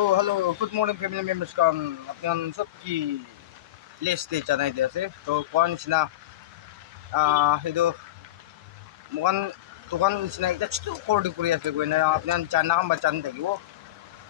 hello good morning family members का अपन सबकी less दे जानाय दे আছে তো কোৱা নিচিনা সেইটো মন দোকান নিচিনা এটা ছোট কৰি কৰি আছে গৈ না আপোনাৰ জানা কাম জানি থাকিব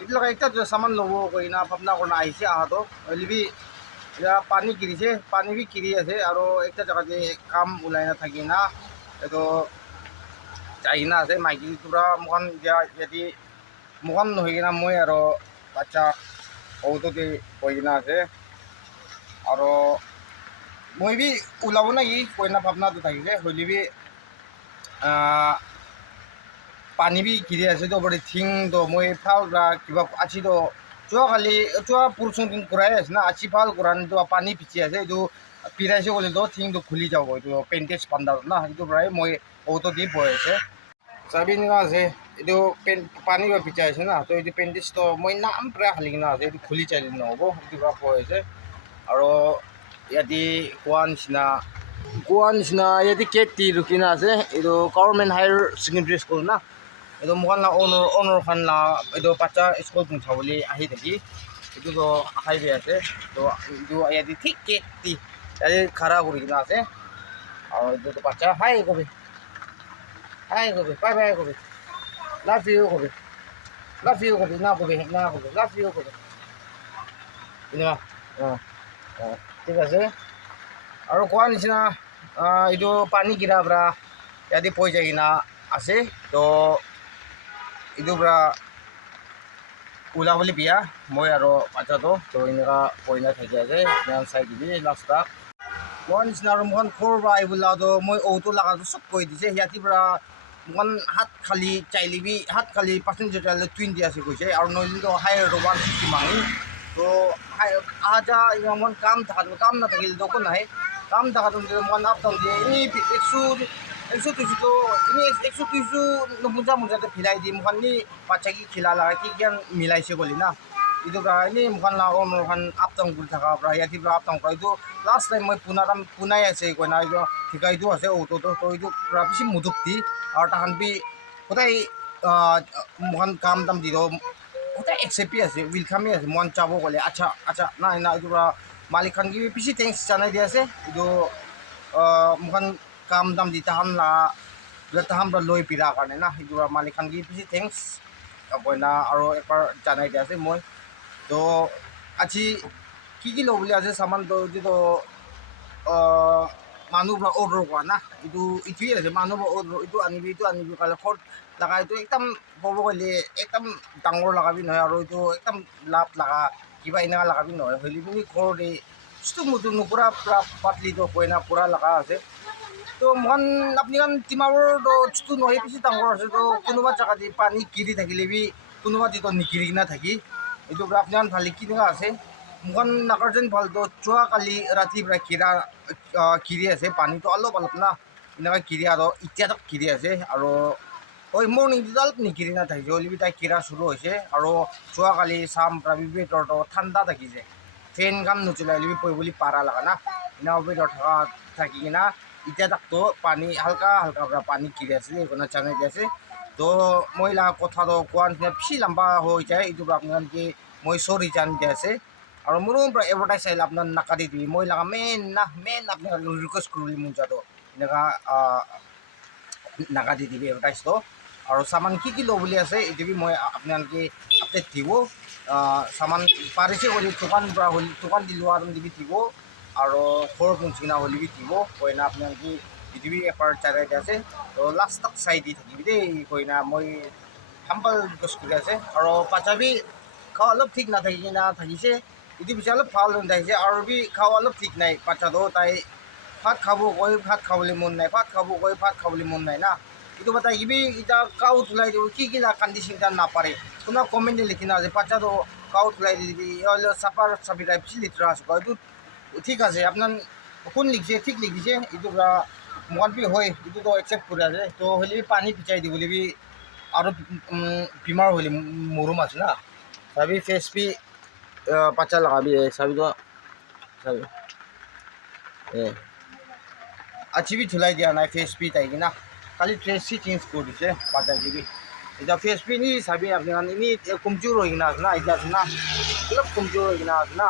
এইবিলাক এটা সামান ল'ব গৈ না ভাবনা কৰা আহিছে আহাতো লিবি এতিয়া পানী কিৰিছে পানী বি কিৰি আছে আৰু একটা জায়গাতে কাম ওলাই না থাকি না এইটো যাই না আছে মাইকি পুৰা মন যদি মন নহয় কিনা মই আৰু বাচ্চা ঔটোতে কৈ কিনা আছে আৰু মই বি ওলাব নাকি কইনা ভাবনাটো থাকিলে হলিবি পানী বি কিৰি আছে তো বড়ি থিং তো মই ফাল কিবা আজি তো যোৱাকালি পুৰুষৰ দিন কৰাই আছে না আজি ফাল কৰান তো পানী পিচি আছে এইটো পিৰাইছে ক'লে তো থিংটো খুলি যাব এইটো পেণ্টেজ বান্ধাৰ না সেইটো পৰাই মই ঔটো দি বৈ আছে চাবি নিকা আছে itu পানী বা পিচা আছে না তো এইটো পেণ্টেজটো মই নাম প্ৰায় খালি কিনা আছে এইটো খুলি চাইলে নহ'ব সেইটো পৰা কৈ আছে আৰু ইয়াতে কোৱা নিচিনা ইয়াতে কেট টি ৰখিনা আছে এইটো গভৰ্ণমেণ্ট হায়াৰ ছেকেণ্ডেৰী স্কুল না এইটো মোকান অনৰ খান এইটো বাচ্চা স্কুল পঞ্চা বুলি আহি থাকি এইটোতো আহাই বি আছে তো এইটো ইয়াতে ঠিক কেট টি ইয়াতে খাৰা কৰি কিনা আছে আৰু এইটো বাচ্চা হাই কবি বাই বাই কবি লাভ ইউ কবি না কবি লাভ ইউ কবি এনেকুৱা ঠিক আছে আৰু কোৱা নিচিনা এইটো পানী কিনা পৰা ইয়াতে পৰি যায় কিনা আছে তো এইটো পৰা ওলাবলৈ বিয়া মই আৰু বাচ্চাটো তো এনেকুৱা পইনা থাকি আছে আপোনাৰ চাই দিবি লাষ্টত কোৱা নিচিনা আৰু মোখন সৰুৰ পৰা আহিবলৈতো মই ঔটো লগাটো চব কৈ দিছে সিহঁতি পৰা মোখন হাত খালি চাইলিবি হাত খালি পাৰ্চেণ্টেজ চাইলে 20 আছে কৈছে আৰু নলিতো হায়াৰ 150 মাঙি তো আহা যা ইমান কাম নাথাকিলে তো কোন নাহে কাম থাকাটো মন আপ ডাউন দিয়ে এনেই 100 তো এনেই 100 মোজাতে ফিৰাই দি মোখানি বাচ্চাকি খিলা লাগা কি জ্ঞান মিলাইছে বুলি না এইটো এনেই মোখান মোখান আপ ডাউন কৰি থকা পৰা ইয়াতে পৰা আপ ডাউন কৰা এইটো লাষ্ট টাইম মই পুনাই আছে কইনা এইটো ঠিকাইটো আছে অটোটো তো এইটো পুৰা বেছি মুদুক্তি আৰু তাহান বি সদায় মোখান কাম দাম দি সদায় একচেপ্টে আছে ৱেলকামে আছে মন চাব ক'লে আচ্ছা নাই এইটো পৰা মালিক খান কি বেছি থেংকছ জানাই দি আছে এইটো মোখান কাম দাম দি তাহান পৰা লৈ পিৰা কাৰণে না সেইটো মালিক খান কি বেছি থেংকছ কইনা আৰু এবাৰ জানাই দি আছে মই তো আজি কি ল'ব বুলি আছে চামানটো এইটো মানুহবোৰে অৰ্ডাৰ কৰা না এইটোৱে আছে মানুহবোৰে অৰ্ডাৰ এইটো আনিবি কালি ঘৰত লগা এইটো একদম ক'ব গ'লে একদম ডাঙৰ লগাবি নহয় আৰু এইটো একদম লাভ লগা কিবা এনেকুৱা লগাবি নহয় হ'লে পিনি ঘৰতে চুটো নুপুৰা পুৰা পাতলিটো কইনা পুৰা লগা আছে তো মন আপুনি তিমাবোৰতো চুটো নহয় বেছি ডাঙৰ আছে তো কোনোবা জেগাত পানী কিৰি থাকিলে বি কোনোবা দিতো নিকিৰি কিনা থাকি এইটো আপোনাৰ ভালে কেনেকুৱা আছে মোখন নাগাৰ্জুন ভালতো যোৱাকালি ৰাতিপুৱা কিৰি আছে পানীটো অলপ না এনেকুৱা কিৰি আৰু এতিয়াতো কিৰি আছে আৰু মৰ্ণিংটো অলপ নিকিৰি নাথাকিছে হ'লেবি তাই কিৰা চুৰু হৈছে আৰু যোৱাকালি চাম ভিতৰতো ঠাণ্ডা থাকিছে ফেন কাম নচলাই হ'লেবি পৰিবলৈ পাৰা লগা না এনেকুৱা ভিতৰত থাকি কিনা এতিয়া তাকতো পানী হালকা পৰা পানী কিৰি আছে এইখনত জানাই দি আছে তো মই কথাটো কোৱা নিচিনা বেছি লম্বা হৈ যায় এইটো আপোনালোকে মই চৰি জানি দি আছে আৰু মোৰো পৰা এডভাৰটাইজ চাইলে আপোনাৰ নাকাটি দিবি মই লগা মেইন আপোনালোকে ৰিকুৱেষ্ট কৰিবি মোৰ যাতো এনেকুৱা নাকাটি দিবি এডভাৰটাইজটো আৰু চামান কি ল'ব বুলি আছে এইটো বি মই আপোনালোকে আপডেট দিব চামান পাৰিছে কৰি দোকান দি লোৱা দিবি দিব আৰু ঘৰ পঞ্চিনা হ'লেবি দিব কইনা আপোনালোকে এইটো এবাৰ জাগাই দি আছে তো লাষ্টত চাই দি থাকিবি দেই কইনা মই হাম্বল ৰিকুৱেষ্ট কৰি আছে আৰু পাঁচাবি খাওঁ অলপ ঠিক নাথাকি কিনা থাকিছে এইটো পিছে অলপ ভাল থাকিছে আৰু বি খাওঁ অলপ ঠিক নাই বাচ্চাটো তাই ভাত খাব কৈ ভাত খাবলৈ মন নাই ভাত খাব কৈ ভাত খাবলৈ মন নাই না এইটো তাই কিবি এতিয়া কাউ তোলাই দিব কি কণ্ডিশ্যন এটা নাপাৰে কোনোবা কমেণ্টে লিখি না আছে বাচ্চাটো কাউ তোলাই দিবি চাপি টাইপ বেছি লেতেৰা আছে এইটো ঠিক আছে আপোনাৰ কোন লিখিছে ঠিক লিখিছে এইটো মোবাইল বি হয় এইটোতো একচেপ্ট কৰি আছে তো হ'লে পানী পিচাই দিব বুলি আৰু বেমাৰ হ'লে মৰম আছে না চাবি ফেচ বি বাচ্চা লগাবি চাবিতো চাবি আজি বি ধুলাই দিয়া নাই ফেচ বি তাই কিনা খালি ড্ৰেছ চেঞ্জ কৰি দিছে বাচ্চা কিবি এতিয়া ফেচপি নি চাবি আপোনাৰ ইনি কমজোৰ হৈ কিনে আছে না এতিয়া আছে না অলপ কমজোৰ হৈ কিনে আছে না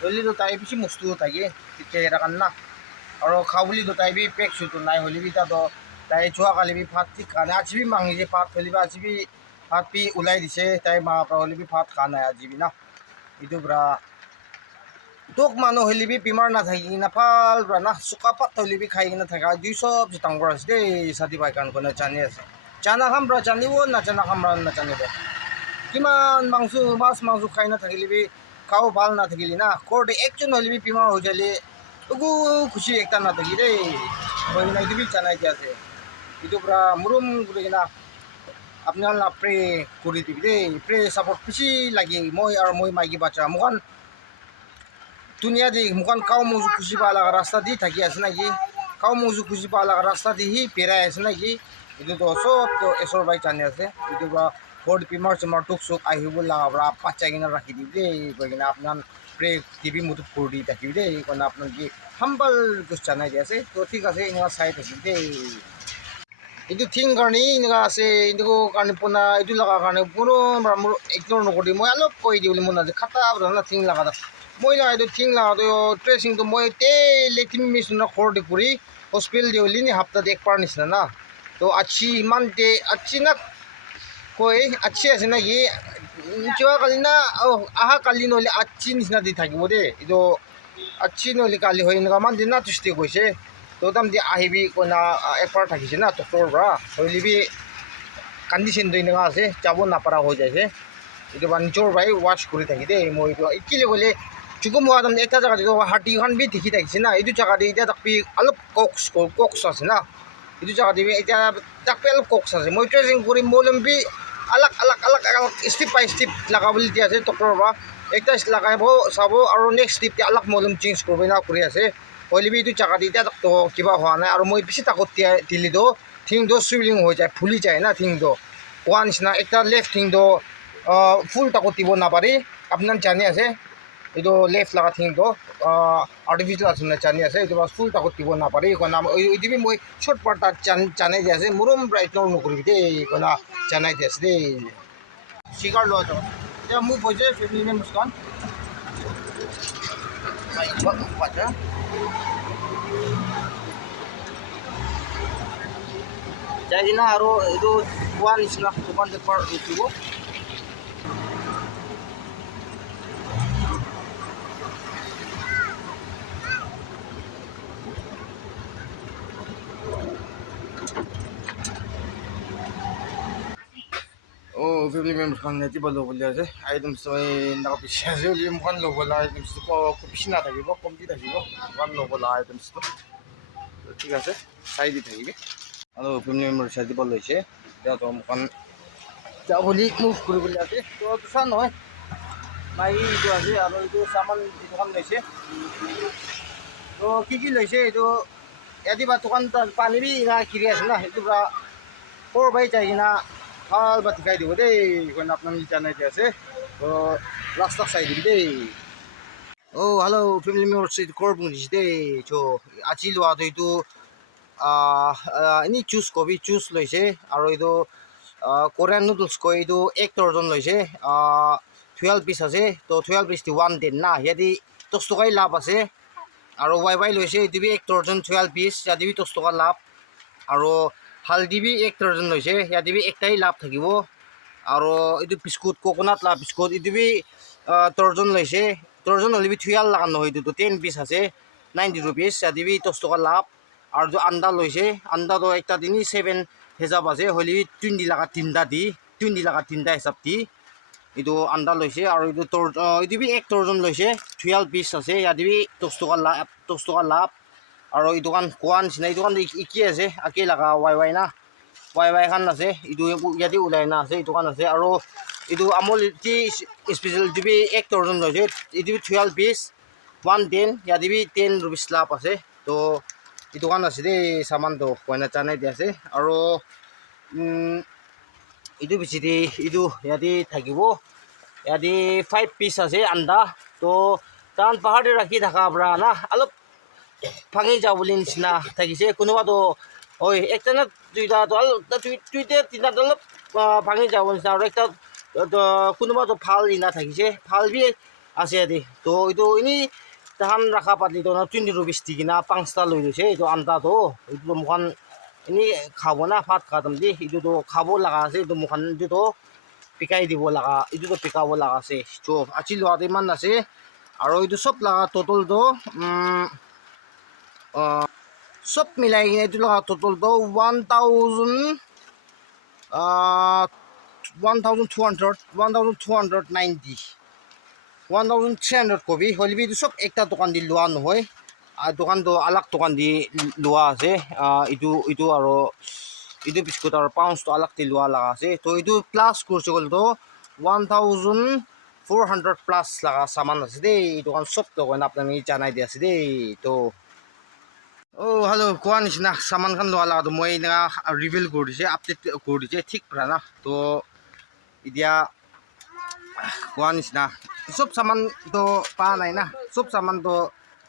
হ'লেতো তাই বেছি মস্তু থাকে তেতিয়া এটা কাৰণে না আৰু খাওঁ বুলিতো তাই বি পেক চুটো নাই হ'লে বি তাতো তাই যোৱাকালি বি ভাত ঠিক খা নাই আজি বি মাঙিছে ভাত হ'লে বি আজি বি ভাত বি ওলাই দিছে তাই মাৰ পৰা হ'লে বি ভাত খা নাই আজি বি না এইটো পৰা তোক মানুহ হ'লে বি বেমাৰ নাথাকি কিনে ভাল পৰা না চুকা পাত হ'লে বি খাই কিনে থকা দুই চব ডাঙৰ পৰা আছে দেই চাতি পাই কাৰণ কোনে জানি আছে জানা খাম পৰা জানিব নাজানা খাম পৰা নাজানিব কিমান মাংস মাছ মাংস খাই নাথাকিলে বি খাওঁ ভাল নাথাকিলে না ঘৰতে একজন হ'লে বি বেমাৰ হৈ যালে একো খুচি একটা নাথাকি দেই হৈ কিনে এইটো বি জানাই দিয়া আছে এইটো পৰা মুৰুম কৰি কিনা আপোনালোকে প্ৰে কৰি দিবি দেই প্ৰে চাপৰ্ট বেছি লাগে মই আৰু মই মাইকী বাচ্চা মোকান দুনিয়া দি মোকান কাও মজু খুচি পোৱা লগা ৰাস্তা দি থাকি আছে নেকি কাও মজু খুচি পোৱা লগা ৰাস্তা দি সি পেৰাই আছে নেকি এইটোতো চবতো এচৰ বাই জানি আছে এইটো পৰা ঘৰত বেমাৰ চেমাৰ টুক চুক আহিব লগা পৰা বাচ্চা কিনে ৰাখি দিবি দেই কৈ কিনে আপোনাৰ প্ৰে টিভি মতো কৰি থাকিবি দেই কাৰণে আপোনাৰ কি হাম্বল বস্তু জানাই দিয়া আছে তো ঠিক আছে এনেকুৱা চাই থাকিবি দেই এইটো থিং কাৰণে এনেকুৱা আছে এইটো কাৰণে পোনা এইটো লগা কাৰণে কোনো মোৰ ইগন'ৰ নকৰি মই অলপ কৈ দিওঁ বুলি মোৰ নাযায় খাটা না থিং লগা মই লগা এইটো থিং লগাটো ট্ৰেচিংটো মই তেলে তিনি মিনিট ঘৰতে কৰি হস্পিটেল দি হ'লি নি সপ্তাহত একবাৰ নিচিনা না তো আছি ইমান তে আছি না কৈ আছি আছে নেকি যোৱাকালি না অহা কালি নহ'লে আছি নিচিনা দি থাকিব দেই এইটো আছি নহ'লে কালি হয় এনেকুৱা ইমান দিন না তুষ্টি কৈছে তো তাৰমানে আহিবি কইনা একবাৰ থাকিছে না ডক্টৰৰ পৰা হ'লে বি কণ্ডিশ্যনটো এনেকুৱা আছে যাব নাপাৰা হৈ যাইছে এইটো বা নিজৰ পৰাই ৱাছ কৰি থাকি দেই মই এইটো কেলৈ ক'লে চুকুম হোৱা তাৰমানে এটা জেগাত হাতীখন বি দেখি থাকিছে না এইটো জেগাতে এতিয়া তাকবি অলপ কক্স আছে না এইটো জেগাতে এতিয়া তাকবি অলপ কক্স আছে মই ট্ৰেচিং কৰি মলম বি আলাগ আলাগ আলাগ আলাগ ষ্টেপ বাই ষ্টেপ লগাবলৈ দিয়া আছে ডক্টৰৰ পৰা একটা লগাব চাব আৰু নেক্সট ষ্টেপ অলপ মলম চেঞ্জ কৰিব না কৰি আছে হ'লে বি এইটো জেগাত এতিয়া তাকতো কিবা হোৱা নাই আৰু মই বেছি তাকত দিলেতো থিংটো চুইলিং হৈ যায় ফুলি যায় না থিংটো কোৱা নিচিনা একটা লেফ্ট থিংটো ফুল তাকত দিব নাপাৰি আপোনাৰ জানি আছে এইটো লেফ্ট লগা থিংটো আৰ্টিফিচিয়েল আছে না জানি আছে এইটো ফুল তাকত দিব নাপাৰি কইনা এইটো মই শ্বৰ্ট পাৰ্ট তাত জানাই দিয়া আছে মোৰম প্ৰায় ইগন'ৰ নকৰিবি দেই কইনা জানাই দিয়া আছে দেই চিকাৰ লোৱা যাওঁ এতিয়া মোক কৈছে ফেমিলি মেম্বাৰ্ছখন বাচ্চা যাই কিনা আৰু এইটো কোৱা নিচিনা দোকান দেখুৱাৰ উঠিব ফেমিলি মেম্বাৰ্ছখন ৰাতিপুৱা ল'বলৈ আছে আইটেমছ পিছি আছে বুলি মোকান ল'ব লগা আইটেমছটো বেছি নাথাকিব কমটি থাকিব মোকান ল'ব লগা আইটেমছটো ঠিক আছে চাই দি থাকিবি আৰু ফেমিলি মেম্বাৰ্ছ ৰাতিপুৱা লৈছে এতিয়া মোকান যাবলৈ মুভ কৰিবলৈ আছে তো চোৱা নহয় মাই এইটো আছে আৰু এইটো চামান দোকান লৈছে তো কি লৈছে এইটো ৰাতিপুৱা দোকান পানী বি কিনি আছে না সেইটো পৰা সৰু বাই যাই কিনা ভাল বাতি খাই দিব দেই কইনা আপোনাক জানাই দিয়া আছে তো ৰাস্তাক চাই দিবি দেই হেল্ল' ফেমিলি মেম্বাৰ্ছ এইটো কৰ বুজিছে দেই চ' আজি লোৱাটো এইটো এনেই চুজ লৈছে আৰু এইটো কোৰিয়ান নুডলছ কৈ এইটো 1 দৰ্জন লৈছে 12 পিচ আছে তো 12 পিচ 110 না ইয়াতে 10 টকাই লাভ আছে আৰু ৱাই লৈছে এইটো বি 1 দৰ্জন 12 পিচ ইয়াতে বি 10 টকা লাভ আৰু হালদি বি 1 দৰ্জন লৈছে ইয়াতে বি একটাই লাভ থাকিব আৰু এইটো বিস্কুট কোকোনাট লাভ বিস্কুট এইটো বি দৰ্জন লৈছে দৰ্জন হ'লে বি 12 লগা নহয় এইটো 10 পিচ আছে 90 rupees ইয়াতে বি 10 টকা লাভ আৰু যে আন্দা লৈছে আন্দাটো একটা দিন 7 হিচাপ আছে হ'লে 20 লগা 3টা দি 20 লগা 3টা হিচাপ দি এইটো আন্দা লৈছে আৰু এইটো বি 1 দৰ্জন লৈছে 12 পিচ আছে ইয়াতে বি 10 টকা লাভ আৰু এই দোকান কোৱা নিচিনা এই দোকান কি আছে আকি লগা ৱাই না ৱাই খান আছে এইটো ইয়াতে ওলাই না আছে এই দোকান আছে আৰু এইটো আমুল টি স্পেচিয়েল এইটো বি 1 দৰ্জন লৈছে এইটো বি 12 পিচ 110 ইয়াতে বি 10 rupees লাভ আছে তো এই দোকান আছে দেই চামানটো কইনা জানাই দিয়া আছে আৰু এইটো বেছি দি এইটো ইয়াতে থাকিব ইয়াতে 5 পিচ আছে আন্দা তো তান পাহাৰতে ৰাখি থকা পৰা না অলপ ভাঙি যাওঁ বুলি নিচিনা থাকিছে কোনোবাতো হয় একটা না দুইটা দুইটা তিনিটা অলপ ভাঙি যাব নিচিনা আৰু একটা কোনোবাটো ভাল ইনা থাকিছে ভাল বি আছে ইয়াতে তো এইটো এনেই তাহান ৰাখা পাতিটো 20 rupees দি কিনা 5টা লৈ লৈছে এইটো আন্দাটো এইটো মোখান এনেই খাব না ভাত খাম দি এইটোতো খাব লগা আছে এইটো মোখান এইটোতো পিকাই দিব লগা এইটোতো পিকাব লগা আছে তো আজি লোৱাটো ইমান আছে আৰু এইটো চব লগা ট'টেলটো চব মিলাই কিনে এইটো লগা ট'টেলটো 1290 1300 কবি হ'লে এইটো চব একটা দোকান দি লোৱা নহয় দোকানটো আলাগ দোকান দি লোৱা আছে এইটো আৰু এইটো বিস্কুট আৰু পাউচটো আলাগ দি লোৱা লগা আছে তো এইটো প্লাছ কৰিছে গ'লতো 1400 প্লাছ লগা সামান আছে দেই এই দোকান চব দোকান আপোনালোকে জানাই দি আছে দেই তো হেল্ল' কোৱা নিচিনা সামানখন লোৱা লগাটো মই এনেকুৱা ৰিভিল কৰি দিছে আপডেট কৰি দিছে ঠিক পৰা না তো এতিয়া কোৱা নিচিনা চব সামানটো পোৱা নাই না চব সামানটো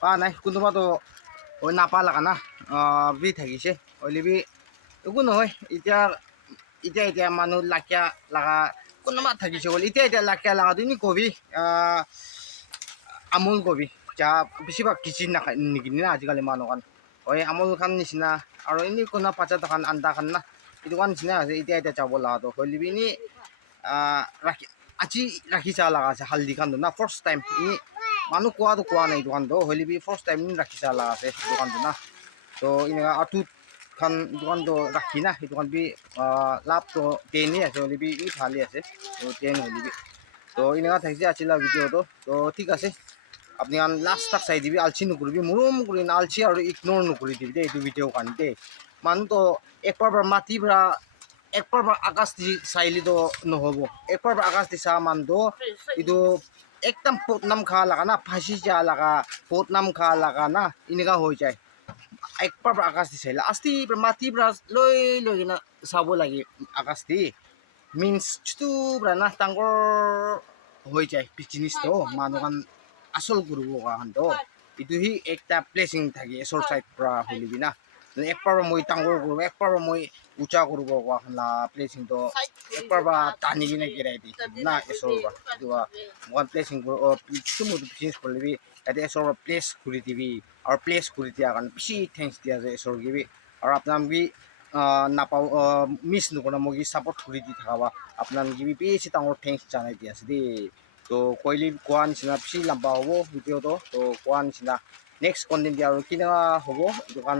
পোৱা নাই কোনোবাটো নাপালাকা না বি থাকিছে হ'লে বি একো নহয় এতিয়া মানুহ লাকিয়া লগা কোনোবা থাকিছে বুলি এতিয়া লাকিয়া লগাটো নি কবি আমুল কবি যা বেছিভাগ কিচি নিকিনে না আজিকালি মানুহখন হয় আমুল খান নিচিনা আৰু এনেই কোনো পাচাত খান আন্দা খান না এইটো খান নিচিনা আছে এতিয়া যাব লগাটো হ'লে বি নি আজি ৰাখি চা লগা আছে হালধি খানটো না ফাৰ্ষ্ট টাইম মানুহ কোৱা নাই দোকানটো হ'লে বি ফাৰ্ষ্ট টাইম ৰাখি চা লগা আছে দোকানটো না তো এনেকুৱা আঁঠুত খান দোকানটো ৰাখি না সেই দোকান বি লাভটো 10 আছে হ'লে বি ভালেই আছে তো 10 হ'লে বি তো এনেকুৱা থাকিছে আছিল ভিডিঅ'টো তো ঠিক আছে আপনি লাষ্ট তাক চাই দিবি আলচি নকৰিবি মৰম কৰি আলচি আৰু ইগনোৰ নকৰি দিবি দেই এইটো ভিডিঅ' কাৰণে দেই মানুহটো একবাৰ মাটিৰ পৰা একবাৰ আকাশ দি চাইলেতো নহ'ব একবাৰ আকাশ দি চা মানুহটো এইটো একদম পদনাম খা লগা না ফাঁচি যা লগা পদনাম খা লগা না এনেকুৱা হৈ যায় একবাৰ আকাশ দি চাইলে আস্তি মাটিৰ পৰা লৈ কিনে চাব লাগে আকাশ দি মিন্স যিটো পৰা না ডাঙৰ হৈ যায় বিজনেছটো মানুহখন আচল কৰিব কাৰণটো এইটো সি একটা প্লেচিং থাকে এচৰ চাইড পৰা হ'লে না একবাৰ মই ডাঙৰ কৰোঁ একবাৰ মই উঁচা কৰিব কোৱা প্লেচিংটো একবাৰ বা টানি কিনে গিৰাই দি না এচৰ পৰা এইটো মই প্লেচিং মই বিজনেছ কৰিবি ইয়াতে এচৰ প্লেচ কৰি দিবি আৰু প্লেচ কৰি দিয়াৰ কাৰণে বেছি থেংকছ দিয়া যায় এচৰ কিবি আৰু আপোনাক নাপাওঁ মিছ নকৰা মই ছাপৰ্ট কৰি দি থাকা আপোনাক বেছি ডাঙৰ থেংকছ জনাই দি আছে দেই তো কইলি কোৱা নিচিনা বেছি লম্বা হ'ব ভিডিঅ'টো তো কোৱা নিচিনা নেক্সট কণ্টেণ্ট দিয়া আৰু কেনেকুৱা হ'ব দোকান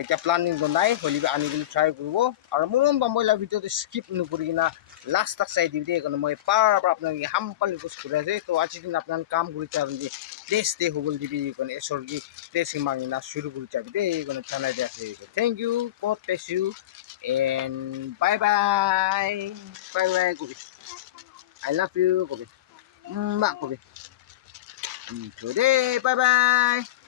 এতিয়া প্লানিংটো নাই হ'লে আনিবলৈ ট্ৰাই কৰিব আৰু মৰম বা মইলা ভিডিঅ'টো স্কিপ নকৰি কিনা লাষ্ট তাক চাই দিবি দেই কাৰণে মই পাৰ আপোনালোকে হাম্পাল ৰিকুৱেষ্ট কৰি আছে তো আজিৰ দিন আপোনাক কাম কৰি যাবি প্লেচ দে হ'বলৈ দিবি কাৰণে এচৰ কি প্লেচিং মাঙিনা শুরু করে যাবি দেই কোনো জানাই দিয়ে আছে thank you God bless you and bye bye কবি আই লাভ ইউ কবি মা কবি today bye bye